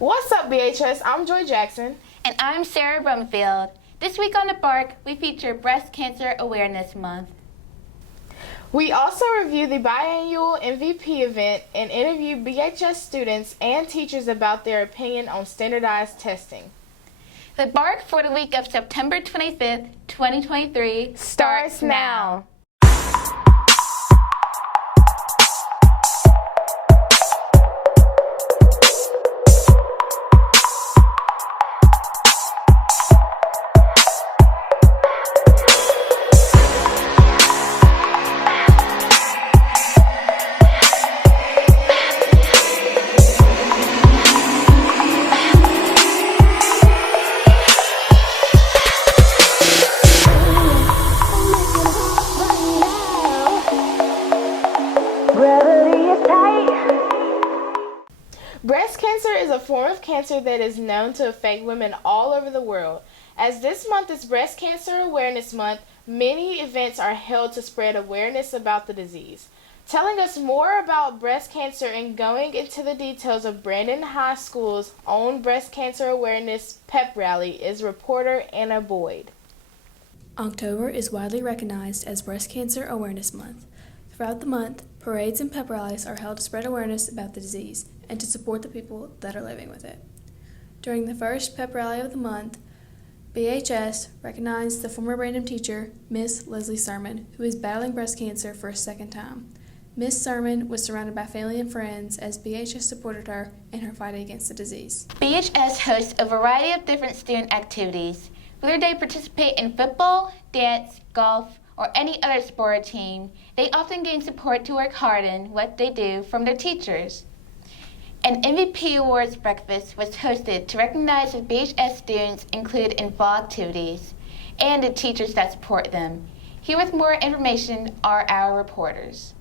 What's up, BHS? I'm Joy Jackson. And I'm Sarah Brumfield. This week on The Bark, we feature Breast Cancer Awareness Month. We also review the biannual MVP event and interview BHS students and teachers about their opinion on standardized testing. The Bark for the week of September 25th, 2023 starts now. Breast cancer is a form of cancer that is known to affect women all over the world. As this month is Breast Cancer Awareness Month, many events are held to spread awareness about the disease. Telling us more about breast cancer and going into the details of Brandon High School's own Breast Cancer Awareness Pep Rally is reporter Anna Boyd. October is widely recognized as Breast Cancer Awareness Month. Throughout the month, parades and pep rallies are held to spread awareness about the disease and to support the people that are living with it. During the first pep rally of the month, BHS recognized the former Brandon teacher, Miss Leslie Sermon, who is battling breast cancer for a second time. Miss Sermon was surrounded by family and friends as BHS supported her in her fight against the disease. BHS hosts a variety of different student activities. Whether they participate in football, dance, golf, or any other sport or team, they often gain support to work hard in what they do from their teachers. An MVP Awards breakfast was hosted to recognize the BHS students included in fall activities and the teachers that support them. Here with more information are our reporters.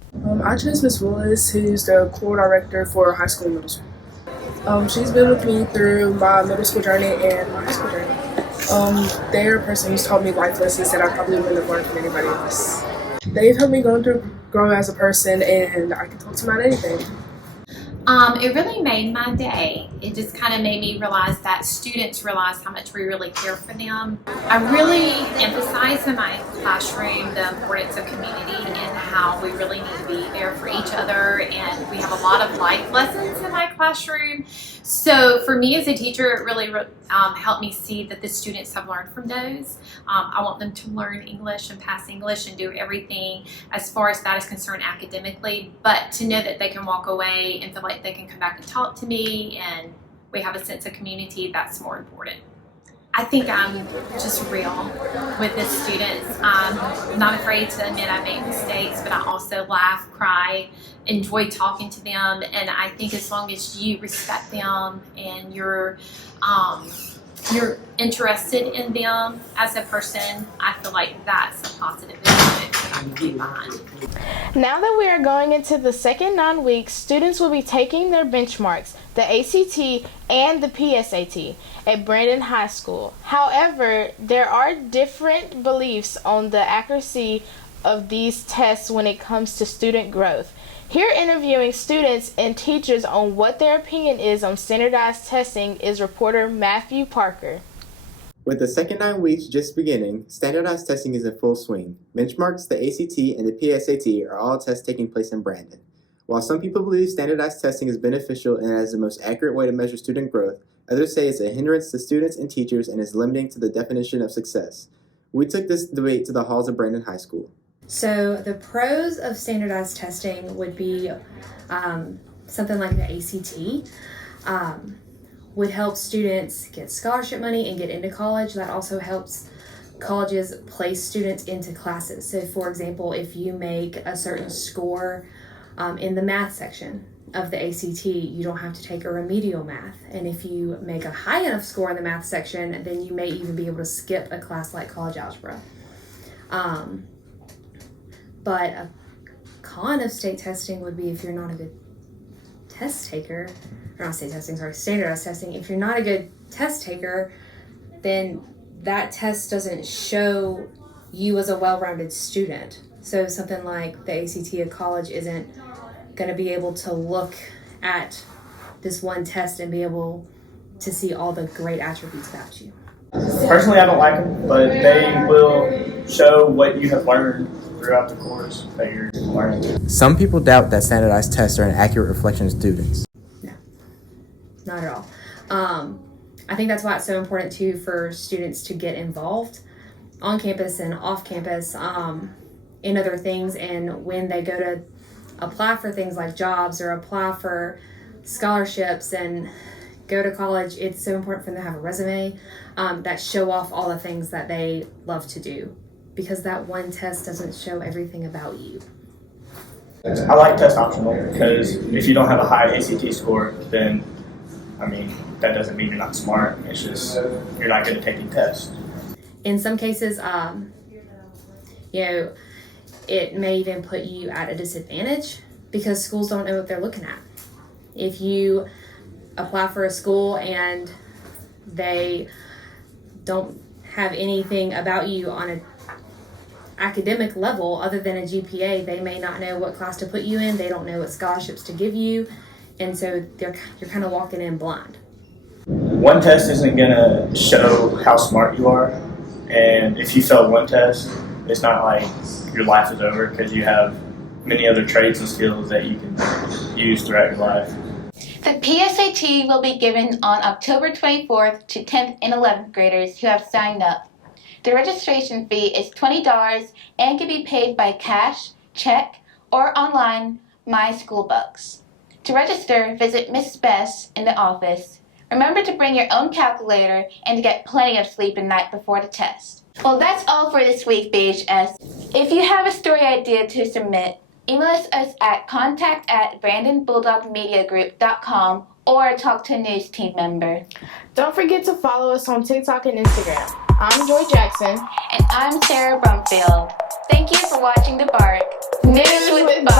I chose Miss Willis, who's the core director for high school and middle school. She's been with me through my middle school journey and my high school journey. They're a person who's taught me life lessons that I probably wouldn't have learned from anybody else. They've helped me grow as a person, and I can talk to them about anything. It really made my day. It just kind of made me realize that students realize how much we really care for them. I really emphasize in my classroom the importance of community and how we really need to be there for each other, and we have a lot of life lessons in my classroom. So for me as a teacher, it really helped me see that the students have learned from those. I want them to learn English and pass English and do everything as far as that is concerned academically, but to know that they can walk away and feel like they can come back and talk to me and we have a sense of community, that's more important. I think I'm just real with the students. I'm not afraid to admit I make mistakes, but I also laugh, cry, enjoy talking to them, and I think as long as you respect them and you're interested in them as a person, I feel like that's a positive influence that I can keep behind. Now that we are going into the second 9 weeks, students will be taking their benchmarks, the ACT and the PSAT, at Brandon High School. However, there are different beliefs on the accuracy of these tests when it comes to student growth. Here interviewing students and teachers on what their opinion is on standardized testing is reporter Matthew Parker. With the second 9 weeks just beginning, standardized testing is in full swing. Benchmarks, the ACT, and the PSAT are all tests taking place in Brandon. While some people believe standardized testing is beneficial and as the most accurate way to measure student growth, others say it's a hindrance to students and teachers and is limiting to the definition of success. We took this debate to the halls of Brandon High School. So the pros of standardized testing would be something like the ACT. Would help students get scholarship money and get into college. That also helps colleges place students into classes. So for example, if you make a certain score in the math section of the ACT, you don't have to take a remedial math. And if you make a high enough score in the math section, then you may even be able to skip a class like college algebra. But a con of state testing would be if you're not a good test taker, or not state testing, sorry, standardized testing. If you're not a good test taker, then that test doesn't show you as a well-rounded student. So something like the ACT at college isn't going to be able to look at this one test and be able to see all the great attributes about you. Personally, I don't like them, but they will show what you have learned throughout the course that you're learning. Some people doubt that standardized tests are an accurate reflection of students. No, not at all. I think that's why it's so important too for students to get involved on campus and off campus in other things, and when they go to apply for things like jobs or apply for scholarships and go to college, it's so important for them to have a resume that show off all the things that they love to do, because that one test doesn't show everything about you. I like test optional because if you don't have a high ACT score, then that doesn't mean you're not smart. It's just you're not good at taking tests. In some cases, it may even put you at a disadvantage because schools don't know what they're looking at. If you apply for a school and they don't have anything about you on an academic level other than a GPA, they may not know what class to put you in. They don't know what scholarships to give you, and so you're kind of walking in blind. One test isn't going to show how smart you are, and if you fail one test, it's not like your life is over, because you have many other trades and skills that you can use throughout your life. The PSAT will be given on October 24th to 10th and 11th graders who have signed up. The registration fee is $20 and can be paid by cash, check, or online My School Bucks. To register, visit Mrs. Bess in the office. Remember to bring your own calculator and to get plenty of sleep at night before the test. Well, that's all for this week, BHS. If you have a story idea to submit, email us at contact@brandonbulldogmediagroup.com or talk to a news team member. Don't forget to follow us on TikTok and Instagram. I'm Joy Jackson. And I'm Sarah Brumfield. Thank you for watching The Bark. News with Bark.